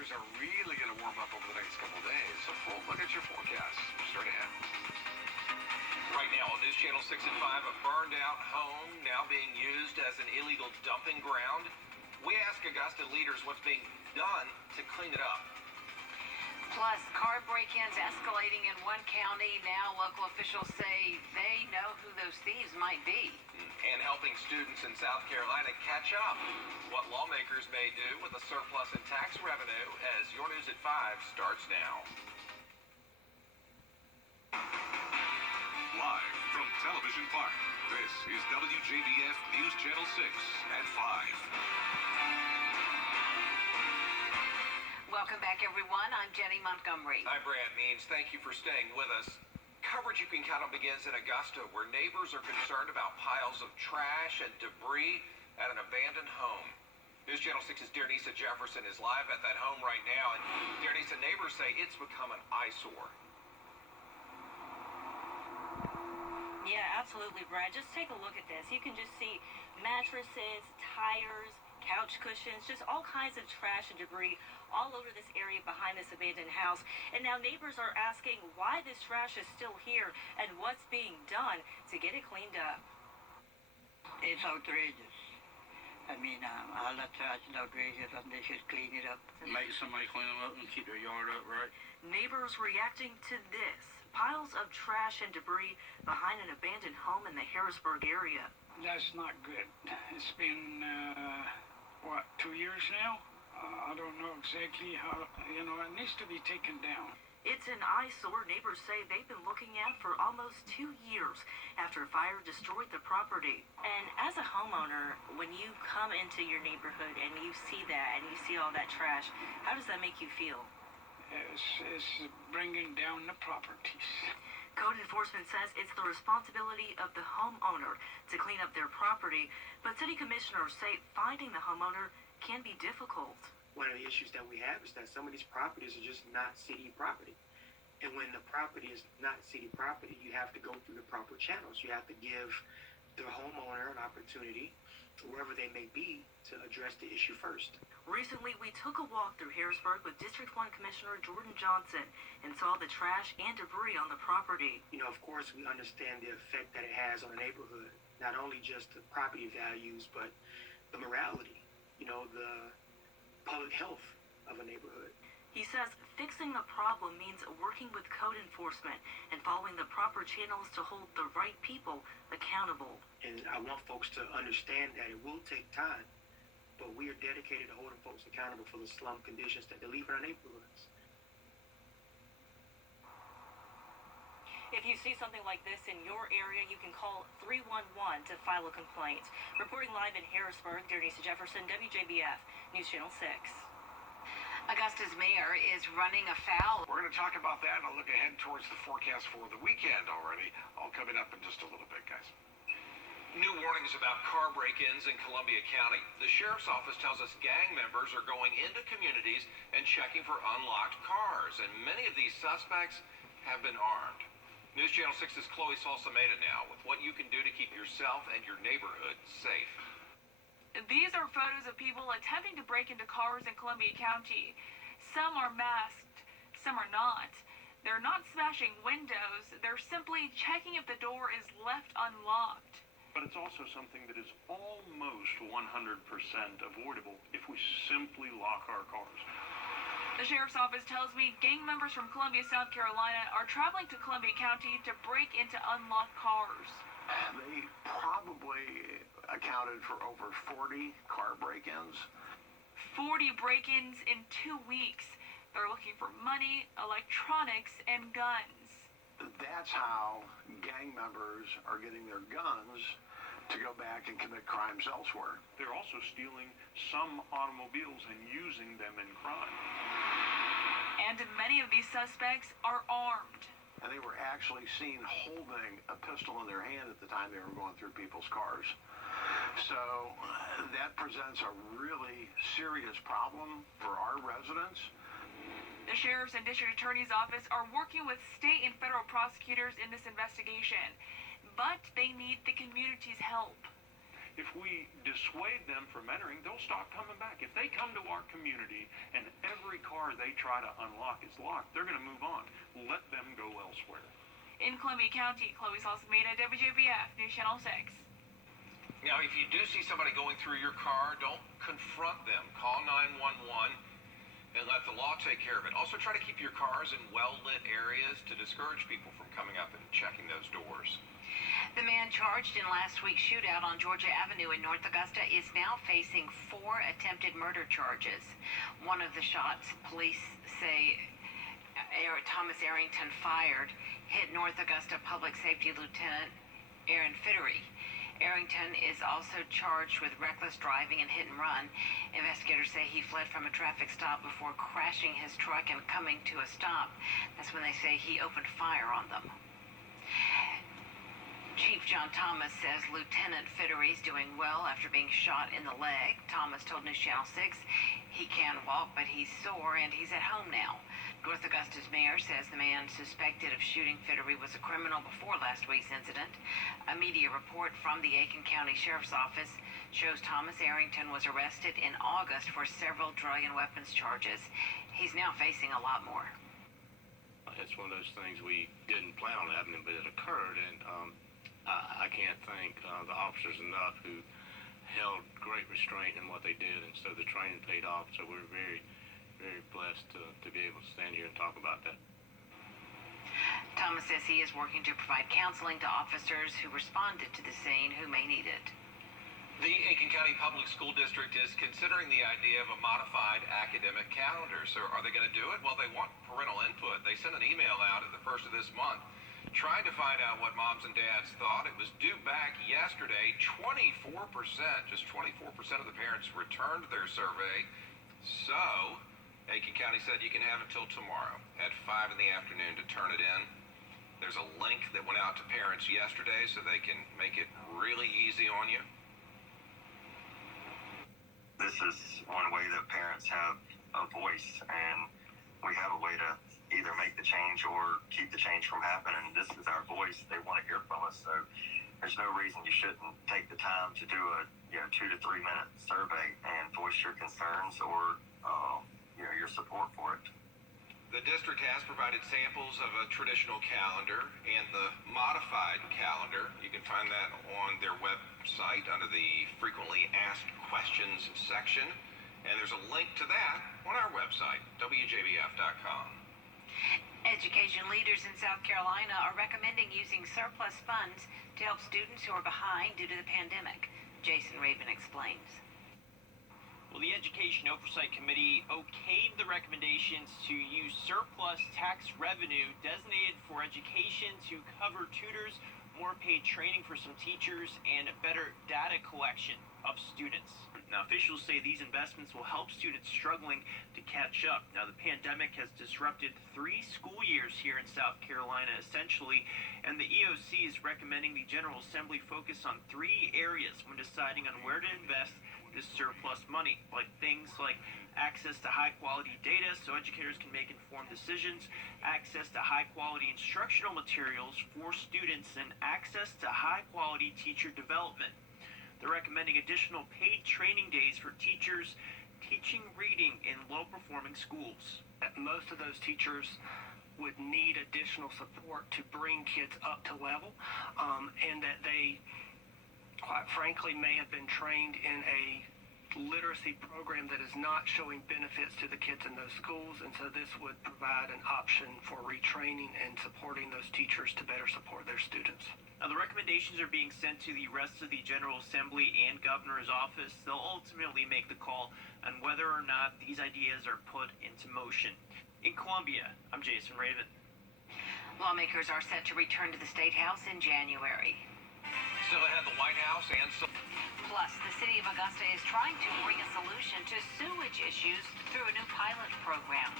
temperatures are really going to warm up over the next couple of days. So full look at your forecast straight ahead. Right now on News Channel 6 at 5, a burned out home now being used as an illegal dumping ground. We ask Augusta leaders what's being done to clean it up. Plus, car break-ins escalating in one county. Now local officials say they know who those thieves might be. And helping students in South Carolina catch up. What lawmakers may do with a surplus in tax revenue as Your News at 5 starts now. Live from Television Park, this is Wjbf News Channel 6 at 5. Welcome back, everyone. I'm Jenny Montgomery. I'm Brad Means. Thank you for staying with us. Coverage you can count on begins in Augusta, where neighbors are concerned about piles of trash and debris at an abandoned home. News Channel 6's Wjbf Jefferson is live at that home right now, and Wjbf neighbors say it's become an eyesore. Yeah, absolutely, Brad. Just take a look at this. You can just see mattresses, tires, couch cushions, just all kinds of trash and debris all over this area behind this abandoned house. And now neighbors are asking why this trash is still here and what's being done to get it cleaned up. It's outrageous. I mean, all that trash is outrageous and they should clean it up. Make somebody clean them up and keep their yard up, right? Neighbors reacting to this. Piles of trash and debris behind an abandoned home in the Harrisburg area. That's not good. It's been, 2 years now? I don't know exactly how, it needs to be taken down. It's an eyesore neighbors say they've been looking at for almost 2 years after a fire destroyed the property. And as a homeowner, when you come into your neighborhood and you see that and you see all that trash, how does that make you feel? It's bringing down the properties. Code enforcement says it's the responsibility of the homeowner to clean up their property, but city commissioners say finding the homeowner can be difficult. One of the issues that we have is that some of these properties are just not city property. And when the property is not city property, you have to go through the proper channels. You have to give the homeowner an opportunity, wherever they may be, to address the issue first. Recently, we took a walk through Harrisburg with District 1 Commissioner Jordan Johnson and saw the trash and debris on the property. Of course, we understand the effect that it has on the neighborhood, not only just the property values, but the morality, the public health of a neighborhood. He says fixing the problem means working with code enforcement and following the proper channels to hold the right people accountable. And I want folks to understand that it will take time, but we are dedicated to holding folks accountable for the slum conditions that they leave in our neighborhoods. If you see something like this in your area, you can call 311 to file a complaint. Reporting live in Harrisburg, Wjbf Jefferson, WJBF, News Channel 6. Augusta's mayor is running afoul. We're going to talk about that and I'll look ahead towards the forecast for the weekend already. All coming up in just a little bit, guys. New warnings about car break-ins in Columbia County. The sheriff's office tells us gang members are going into communities and checking for unlocked cars, and many of these suspects have been armed. News Channel 6's Chloe Salsameda now with what you can do to keep yourself and your neighborhood safe. These are photos of people attempting to break into cars in Columbia County. Some are masked, some are not. They're not smashing windows, they're simply checking if the door is left unlocked. But it's also something that is almost 100% avoidable if we simply lock our cars. The sheriff's office tells me gang members from Columbia, South Carolina are traveling to Columbia County to break into unlocked cars. They probably accounted for over 40 car break-ins. 40 break-ins in 2 weeks. They're looking for money, electronics, and guns. That's how gang members are getting their guns to go back and commit crimes elsewhere. They're also stealing some automobiles and using them in crime. And many of these suspects are armed. And they were actually seen holding a pistol in their hand at the time they were going through people's cars. So that presents a really serious problem for our residents. The sheriff's and district attorney's office are working with state and federal prosecutors in this investigation, but they need the community's help. If we dissuade them from entering, they'll stop coming back. If they come to our community and every car car they try to unlock is locked, they're going to move on. Let them go elsewhere. In Columbia County, Chloe Salsameda, WJBF, News Channel 6. Now, if you do see somebody going through your car, don't confront them. Call 911 and let the law take care of it. Also, try to keep your cars in well-lit areas to discourage people from coming up and checking those doors. The man charged in last week's shootout on Georgia Avenue in North Augusta is now facing 4 attempted murder charges. One of the shots, police say Thomas Arrington fired, hit North Augusta Public Safety Lieutenant Aaron Fittery. Arrington is also charged with reckless driving and hit and run. Investigators say he fled from a traffic stop before crashing his truck and coming to a stop. That's when they say he opened fire on them. Chief John Thomas says Lieutenant Fittery is doing well after being shot in the leg. Thomas told News Channel 6 he can walk, but he's sore and he's at home now. North Augusta's mayor says the man suspected of shooting Fittery was a criminal before last week's incident. A media report from the Aiken County Sheriff's Office shows Thomas Arrington was arrested in August for several drug and weapons charges. He's now facing a lot more. It's one of those things we didn't plan on happening, but it occurred, and I can't thank the officers enough who held great restraint in what they did, and so the training paid off. So we're very, very blessed to be able to stand here and talk about that. Thomas says he is working to provide counseling to officers who responded to the scene who may need it. The Aiken County Public School District is considering the idea of a modified academic calendar. So are they going to do it? Well, they want parental input. They sent an email out at the first of this month trying to find out what moms and dads thought. It was due back yesterday. 24%, just 24% of the parents returned their survey. So Aiken County said you can have until tomorrow at 5 in the afternoon to turn it in. There's a link that went out to parents yesterday so they can make it really easy on you. This is one way that parents have a voice, and we have a way to either make the change or keep the change from happening. This is our voice. They want to hear from us, so there's no reason you shouldn't take the time to do a 2 to 3 minute survey and voice your concerns or your support for it. The district has provided samples of a traditional calendar and the modified calendar. You can find that on their website under the frequently asked questions section. And there's a link to that on our website, wjbf.com. Education leaders in South Carolina are recommending using surplus funds to help students who are behind due to the pandemic. Jason Raven explains. Well, the Education Oversight Committee okayed the recommendations to use surplus tax revenue designated for education to cover tutors, more paid training for some teachers, and better data collection of students. Now, officials say these investments will help students struggling to catch up. Now, the pandemic has disrupted 3 school years here in South Carolina, essentially, and the EOC is recommending the General Assembly focus on 3 areas when deciding on where to invest this surplus money, like things like access to high-quality data so educators can make informed decisions, access to high-quality instructional materials for students, and access to high-quality teacher development. They're recommending additional paid training days for teachers teaching reading in low-performing schools. Most of those teachers would need additional support to bring kids up to level, and that they, quite frankly, may have been trained in a literacy program that is not showing benefits to the kids in those schools, and so this would provide an option for retraining and supporting those teachers to better support their students. Now, the recommendations are being sent to the rest of the General Assembly and Governor's office. They'll ultimately make the call on whether or not these ideas are put into motion. In Columbia, I'm Jason Raven. Lawmakers are set to return to the State House in January. Still ahead, the White House and Plus, the city of Augusta is trying to bring a solution to sewage issues through a new pilot program.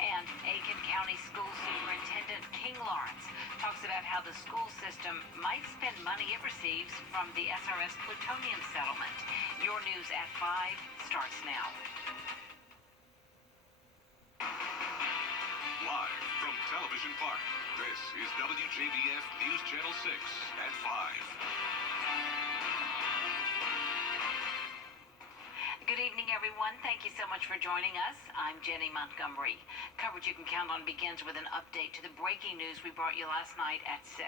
And Aiken County School Superintendent King Lawrence talks about how the school system might spend money it receives from the SRS plutonium settlement. Your news at 5 starts now. Live from Television Park, this is WJBF News Channel 6 at 5. Good evening, everyone. Thank you so much for joining us. I'm Jenny Montgomery. Coverage you can count on begins with an update to the breaking news we brought you last night at 6.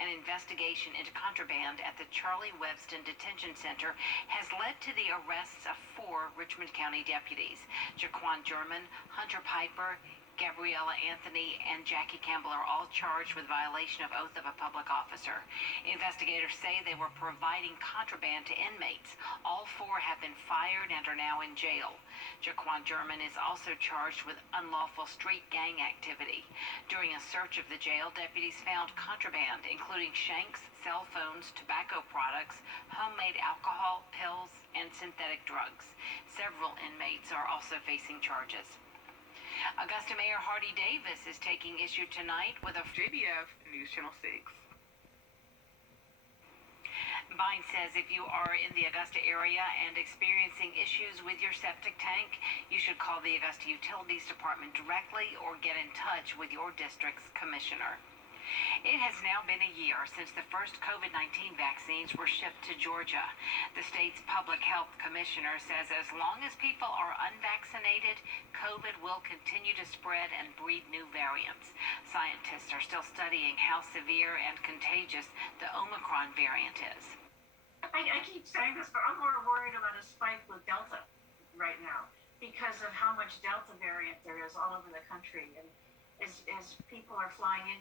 An investigation into contraband at the Charlie Webston Detention Center has led to the arrests of 4 Richmond County deputies. Jaquan German, Hunter Piper, Gabriella Anthony, and Jackie Campbell are all charged with violation of oath of a public officer. Investigators say they were providing contraband to inmates. All 4 have been fired and are now in jail. Jaquan German is also charged with unlawful street gang activity. During a search of the jail, deputies found contraband, including shanks, cell phones, tobacco products, homemade alcohol, pills, and synthetic drugs. Several inmates are also facing charges. Augusta Mayor Hardy Davis is taking issue tonight with a Wjbf News Channel 6. Vine says if you are in the Augusta area and experiencing issues with your septic tank, you should call the Augusta Utilities Department directly or get in touch with your district's commissioner. It has now been a year since the first COVID-19 vaccines were shipped to Georgia. The state's public health commissioner says as long as people are unvaccinated, COVID will continue to spread and breed new variants. Scientists are still studying how severe and contagious the Omicron variant is. I keep saying this, but I'm more worried about a spike with Delta right now because of how much Delta variant there is all over the country. And as people are flying in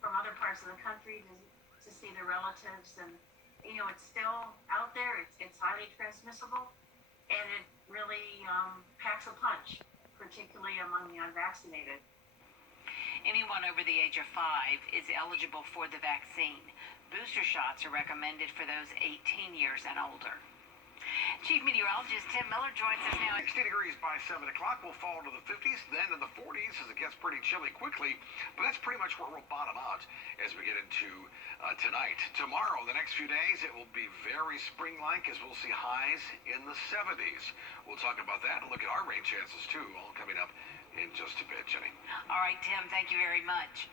from other parts of the country to see their relatives, and it's still out there. It's highly transmissible, and it really packs a punch, particularly among the unvaccinated. Anyone over the age of 5 is eligible for the vaccine. Booster shots are recommended for those 18 years and older. Chief Meteorologist Tim Miller joins us now. 60 degrees by 7 o'clock. We'll fall to the 50s, then in the 40s as it gets pretty chilly quickly. But that's pretty much where we'll bottom out as we get into tonight. Tomorrow, the next few days, it will be very spring-like as we'll see highs in the 70s. We'll talk about that and look at our rain chances, too, all coming up in just a bit, Jenny. All right, Tim, thank you very much.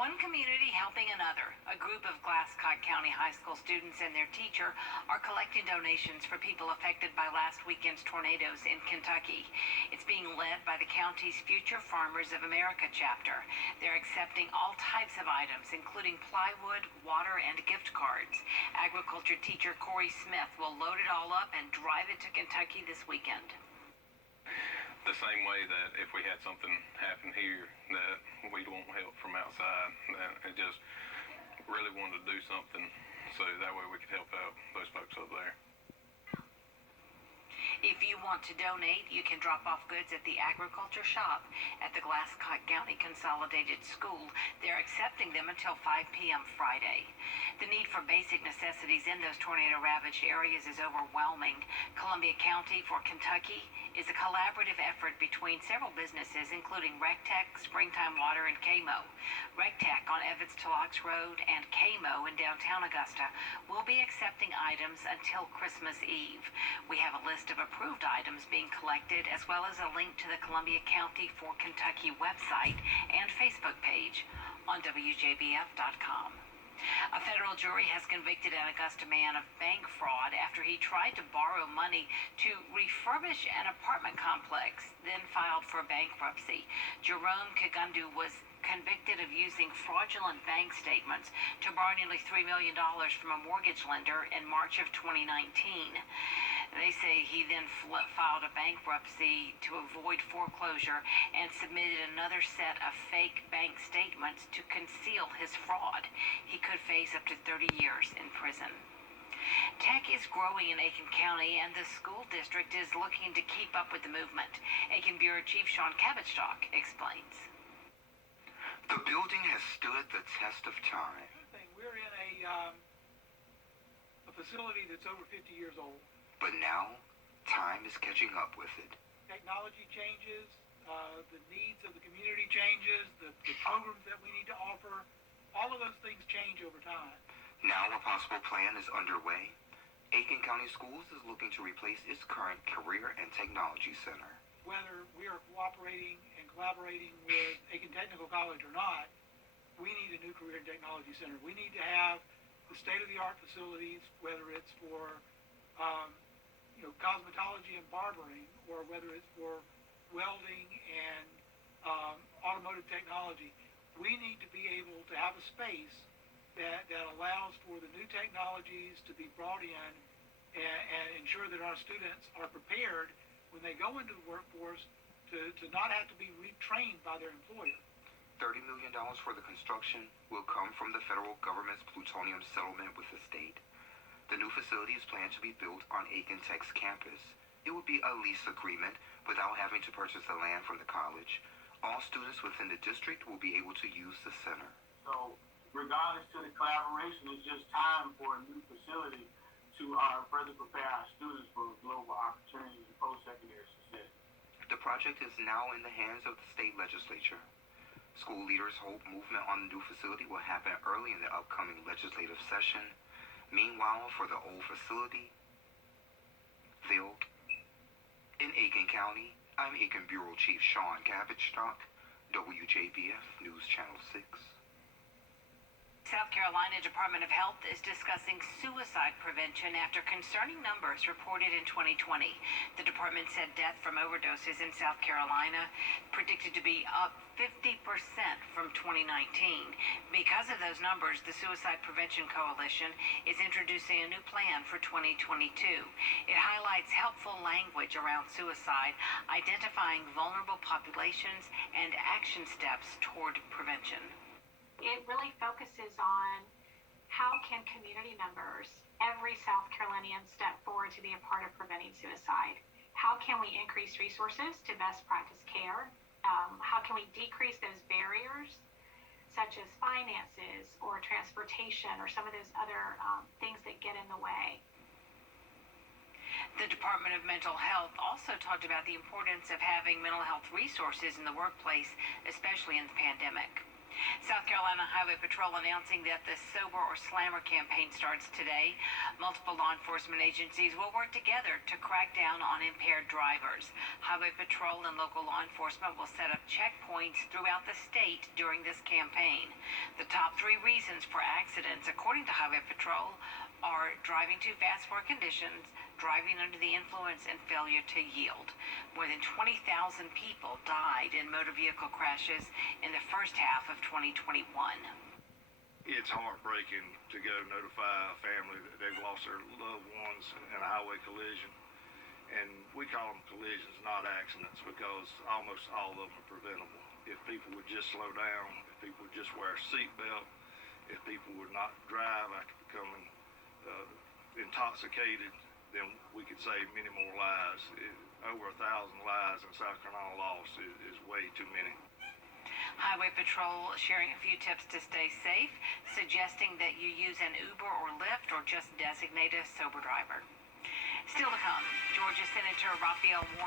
One community helping another. A group of Glasscock County High School students and their teacher are collecting donations for people affected by last weekend's tornadoes in Kentucky. It's being led by the county's Future Farmers of America chapter. They're accepting all types of items, including plywood, water, and gift cards. Agriculture teacher Corey Smith will load it all up and drive it to Kentucky this weekend. The same way that if we had something happen here that we'd want help from outside, that it just really wanted to do something so that way we could help out those folks up there. If you want to donate, you can drop off goods at the agriculture shop at the Glasscock County Consolidated School. They're accepting them until 5 p.m. Friday. The need for basic necessities in those tornado-ravaged areas is overwhelming. Columbia County for Kentucky is a collaborative effort between several businesses, including RecTech, Springtime Water, and KMO. RecTech on Evans to Locks Road and KMO in downtown Augusta will be accepting items until Christmas Eve. We have a list of approved items being collected, as well as a link to the Columbia County for Kentucky website and Facebook page on WJBF.com. A federal jury has convicted an Augusta man of bank fraud after he tried to borrow money to refurbish an apartment complex, then filed for bankruptcy. Jerome Kagundu was convicted of using fraudulent bank statements to borrow nearly $3 million from a mortgage lender in March of 2019. They say he then filed a bankruptcy to avoid foreclosure and submitted another set of fake bank statements to conceal his fraud. He could face up to 30 years in prison. Tech is growing in Aiken County, and the school district is looking to keep up with the movement. Aiken Bureau Chief Sean Kabitstock explains. The building has stood the test of time. We're in a facility that's over 50 years old. But now, time is catching up with it. Technology changes, the needs of the community changes, the programs that we need to offer, all of those things change over time. Now a possible plan is underway. Aiken County Schools is looking to replace its current Career and Technology Center. Whether we are cooperating and collaborating with Aiken Technical College or not, we need a new Career and Technology Center. We need to have the state-of-the-art facilities, whether it's for cosmetology and barbering, or whether it's for welding and automotive technology, we need to be able to have a space that allows for the new technologies to be brought in and ensure that our students are prepared when they go into the workforce to not have to be retrained by their employer. $30 million for the construction will come from the federal government's plutonium settlement with the state. The new facility is planned to be built on Aiken Tech's campus. It will be a lease agreement without having to purchase the land from the college. All students within the district will be able to use the center. So, regardless to the collaboration, it's just time for a new facility to further prepare our students for global opportunities and post-secondary success. The project is now in the hands of the state legislature. School leaders hope movement on the new facility will happen early in the upcoming legislative session. Meanwhile, for the old facility, in Aiken County, I'm Aiken Bureau Chief Sean Cabbage-Stock, WJBF News Channel 6. South Carolina Department of Health is discussing suicide prevention after concerning numbers reported in 2020. The department said death from overdoses in South Carolina predicted to be up 50% from 2019. Because of those numbers, the Suicide Prevention Coalition is introducing a new plan for 2022. It highlights helpful language around suicide, identifying vulnerable populations, and action steps toward prevention. It really focuses on how can community members, every South Carolinian, step forward to be a part of preventing suicide. How can we increase resources to best practice care? How can we decrease those barriers, such as finances or transportation or some of those other things that get in the way? The Department of Mental Health also talked about the importance of having mental health resources in the workplace, especially in the pandemic. South Carolina Highway Patrol announcing that the Sober or Slammer campaign starts today. Multiple law enforcement agencies will work together to crack down on impaired drivers. Highway Patrol and local law enforcement will set up checkpoints throughout the state during this campaign. The top 3 reasons for accidents, according to Highway Patrol, are driving too fast for conditions, driving under the influence, and failure to yield. More than 20,000 people died in motor vehicle crashes in the first half of 2021. It's heartbreaking to go notify a family that they've lost their loved ones in a highway collision. And we call them collisions, not accidents, because almost all of them are preventable. If people would just slow down, if people would just wear a seatbelt, if people would not drive after becoming intoxicated, then we could save many more lives. Over 1,000 lives in South Carolina lost is way too many. Highway Patrol sharing a few tips to stay safe, suggesting that you use an Uber or Lyft or just designate a sober driver. Still to come, Georgia Senator Raphael Warnock